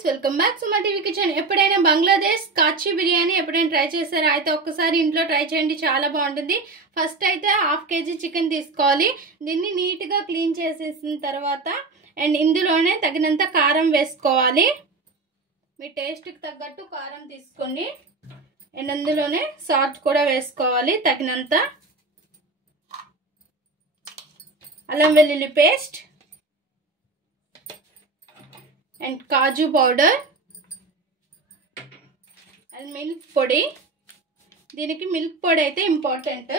Friends welcome back to my TV kitchen. ఎప్పుడైనా బంగ్లాదేశ్ కాచి బిర్యానీ ఎప్పుడైనా ట్రై చేశారా? అయితే ఒక్కసారి ఇంట్లో ట్రై చేయండి, చాలా బాగుంటుంది. ఫస్ట్ అయితే హాఫ్ కేజీ చికెన్ తీసుకోవాలి. దీన్ని నీట్గా క్లీన్ చేసేసిన తర్వాత అండ్ ఇందులోనే తగినంత కారం వేసుకోవాలి. మీ టేస్ట్కి తగ్గట్టు కారం తీసుకోండి. అండ్ అందులోనే సాల్ట్ కూడా వేసుకోవాలి తగినంత. అల్లం వెల్లుల్లి పేస్ట్ అండ్ కాజు పౌడర్ అండ్ మిల్క్ పొడి. దీనికి మిల్క్ పొడి అయితే ఇంపార్టెంట్.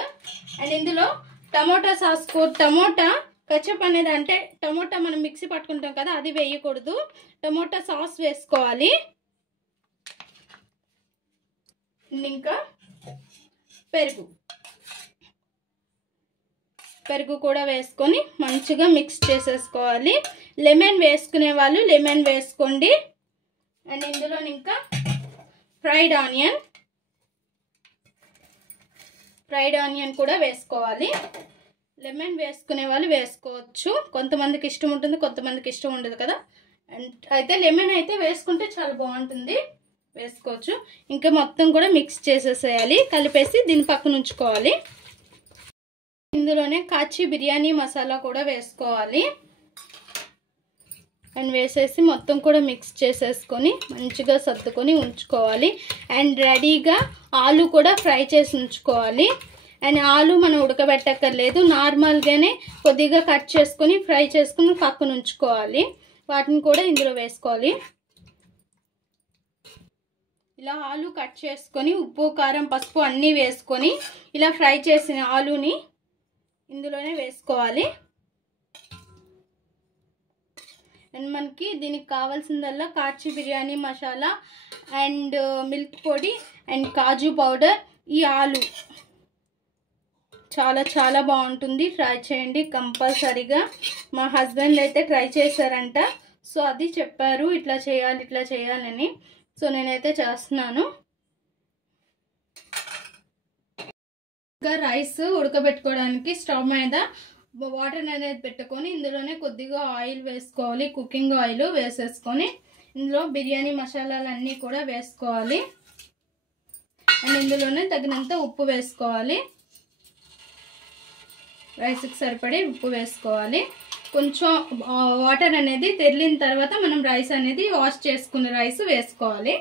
అండ్ ఇందులో టమోటా సాస్, టమోటా కచప్ అనేది అంటే టమోటా మనం మిక్సీ పట్టుకుంటాం కదా, అది వేయకూడదు. టమోటా సాస్ వేసుకోవాలి. ఇంకా పెరుగు కూడా వేసుకొని మంచిగా మిక్స్ చేసేసుకోవాలి. లెమన్ వేసుకునే వాళ్ళు లెమన్ వేసుకోండి. అండ్ ఇందులో ఇంకా ఫ్రైడ్ ఆనియన్ కూడా వేసుకోవాలి. లెమన్ వేసుకునే వాళ్ళు వేసుకోవచ్చు. కొంతమందికి ఇష్టం ఉంటుంది, కొంతమందికి ఇష్టం ఉండదు కదా. అండ్ అయితే లెమన్ అయితే వేసుకుంటే చాలా బాగుంటుంది, వేసుకోవచ్చు. ఇంకా మొత్తం కూడా మిక్స్ చేసేసేయాలి, కలిపేసి దీని పక్కన ఉంచుకోవాలి. ఇందులోనే కాచి బిర్యానీ మసాలా కూడా వేసుకోవాలి. అండ్ వేసేసి మొత్తం కూడా మిక్స్ చేసేసుకొని మంచిగా సర్దుకొని ఉంచుకోవాలి. అండ్ రెడీగా ఆలు కూడా ఫ్రై చేసి ఉంచుకోవాలి. అండ్ ఆలు మనం ఉడకబెట్టక్కర్లేదు, నార్మల్గానే కొద్దిగా కట్ చేసుకొని ఫ్రై చేసుకుని పక్కన ఉంచుకోవాలి. వాటిని కూడా ఇందులో వేసుకోవాలి. ఇలా ఆలు కట్ చేసుకొని ఉప్పు, కారం, పసుపు అన్నీ వేసుకొని ఇలా ఫ్రై చేసిన ఆలుని ఇందులోనే వేసుకోవాలి. అండ్ మనకి దీనికి కావాల్సిందల్లా కాచి బిర్యానీ మసాలా అండ్ మిల్క్ పొడి అండ్ కాజు పౌడర్. ఈ ఆలు చాలా చాలా బాగుంటుంది, ట్రై చేయండి కంపల్సరీగా. మా హస్బెండ్ అయితే ట్రై చేశారంట, సో అది చెప్పారు ఇట్లా చేయాలని. సో నేనైతే చేస్తున్నాను. ఇంకా రైస్ ఉడకబెట్టుకోవడానికి స్టవ్ మీద వాటర్ అనేది పెట్టుకొని ఇందులోనే కొద్దిగా ఆయిల్ వేసుకోవాలి. కుకింగ్ ఆయిల్ వేసేసుకొని ఇందులో బిర్యానీ మసాలాలన్నీ కూడా వేసుకోవాలి. అండ్ ఇందులోనే తగినంత ఉప్పు వేసుకోవాలి. రైస్కి సరిపడే ఉప్పు వేసుకోవాలి. కొంచెం వాటర్ అనేది తెరిలిన తర్వాత మనం రైస్ అనేది వాష్ చేసుకున్న రైస్ వేసుకోవాలి.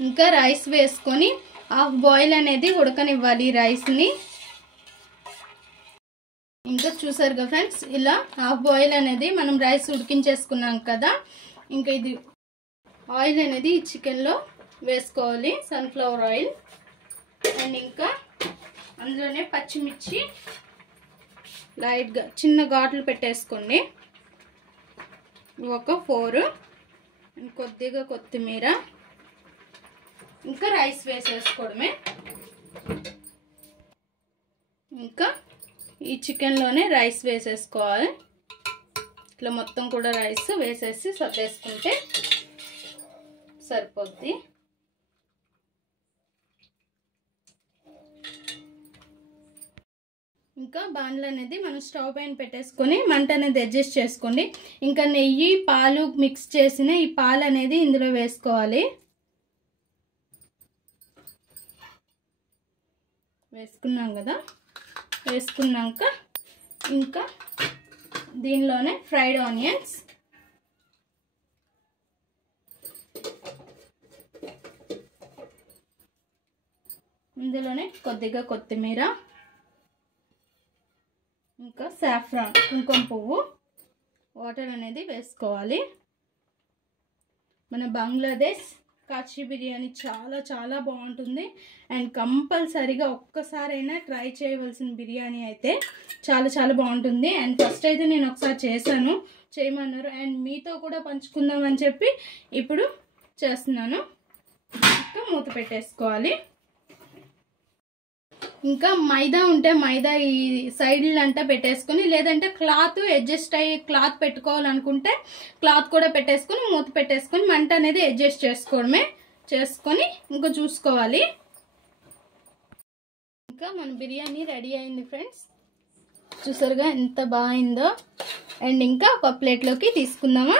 ఇంకా రైస్ వేసుకొని హాఫ్ బాయిల్ అనేది ఉడకనివ్వాలి రైస్ని. ఇంకా చూసారు కదా ఫ్రెండ్స్, ఇలా హాఫ్ బాయిల్ అనేది మనం రైస్ ఉడికించేసుకున్నాం కదా. ఇంకా ఇది ఆయిల్ అనేది ఈ చికెన్లో వేసుకోవాలి, సన్ఫ్లవర్ ఆయిల్. అండ్ ఇంకా అందులోనే పచ్చిమిర్చి లైట్గా చిన్న ఘాట్లు పెట్టేసుకోండి, ఒక 4. అండ్ కొద్దిగా కొత్తిమీర. ఇంకా రైస్ వేసేసుకోవడమే. ఇంకా ఈ చికెన్లోనే రైస్ వేసేసుకోవాలి. ఇట్లా మొత్తం కూడా రైస్ వేసేసి సర్దేసుకుంటే సరిపోద్ది. ఇంకా బాండ్లు అనేది మనం స్టవ్ పైన పెట్టేసుకొని మంట అనేది అడ్జస్ట్ చేసుకోండి. ఇంకా నెయ్యి, పాలు మిక్స్ చేసిన ఈ పాలు అనేది ఇందులో వేసుకోవాలి. వేసుకున్నాం కదా, వేసుకున్నాక ఇంకా దీనిలోనే ఫ్రైడ్ ఆనియన్స్, ఇందులోనే కొద్దిగా కొత్తిమీర, ఇంకా సాఫ్రాన్ కుంకుమ పువ్వు, వాటర్ అనేది వేసుకోవాలి. మన బంగ్లాదేశ్ కాచి బిర్యానీ చాలా చాలా బాగుంటుంది. అండ్ కంపల్సరీగా ఒక్కసారైనా ట్రై చేయవలసిన బిర్యానీ అయితే చాలా చాలా బాగుంటుంది. అండ్ ఫస్ట్ అయితే నేను ఒకసారి చేశాను, చేయమన్నారు. అండ్ మీతో కూడా పంచుకుందామని చెప్పి ఇప్పుడు చేస్తున్నాను. ఇంకా మూత పెట్టేసుకోవాలి. ఇంకా మైదా ఉంటే మైదా ఈ సైడ్లంతా పెట్టేసుకొని, లేదంటే క్లాత్ అడ్జస్ట్ అయ్యి క్లాత్ పెట్టుకోవాలనుకుంటే క్లాత్ కూడా పెట్టేసుకొని మూత పెట్టేసుకొని మంట అనేది అడ్జస్ట్ చేసుకొని ఇంకా చూసుకోవాలి. ఇంకా మన బిర్యానీ రెడీ అయింది ఫ్రెండ్స్, చూసారుగా ఎంత బాగుందో. అండ్ ఇంకా ఒక ప్లేట్లోకి తీసుకుందామా.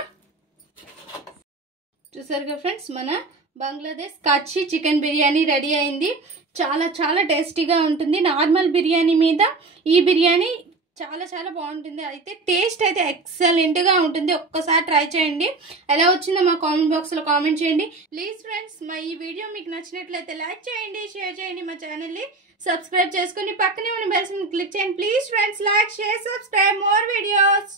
చూసారుగా ఫ్రెండ్స్, మన బంగ్లాదేశ్ కాచి చికెన్ బిర్యానీ రెడీ అయింది. చాలా చాలా టేస్టీగా ఉంటుంది. నార్మల్ బిర్యానీ మీద ఈ బిర్యానీ చాలా చాలా బాగుంటుంది. అయితే టేస్ట్ అయితే ఎక్సలెంట్గా ఉంటుంది. ఒక్కసారి ట్రై చేయండి. ఎలా వచ్చిందో మా కామెంట్ బాక్స్లో కామెంట్ చేయండి. ప్లీజ్ ఫ్రెండ్స్, మా ఈ వీడియో మీకు నచ్చినట్లయితే లైక్ చేయండి, షేర్ చేయండి, మా ఛానల్ని సబ్స్క్రైబ్ చేసుకుని పక్కనే ఉన్న బెల్ సింబల్ క్లిక్ చేయండి. Please friends, like, share, subscribe more videos.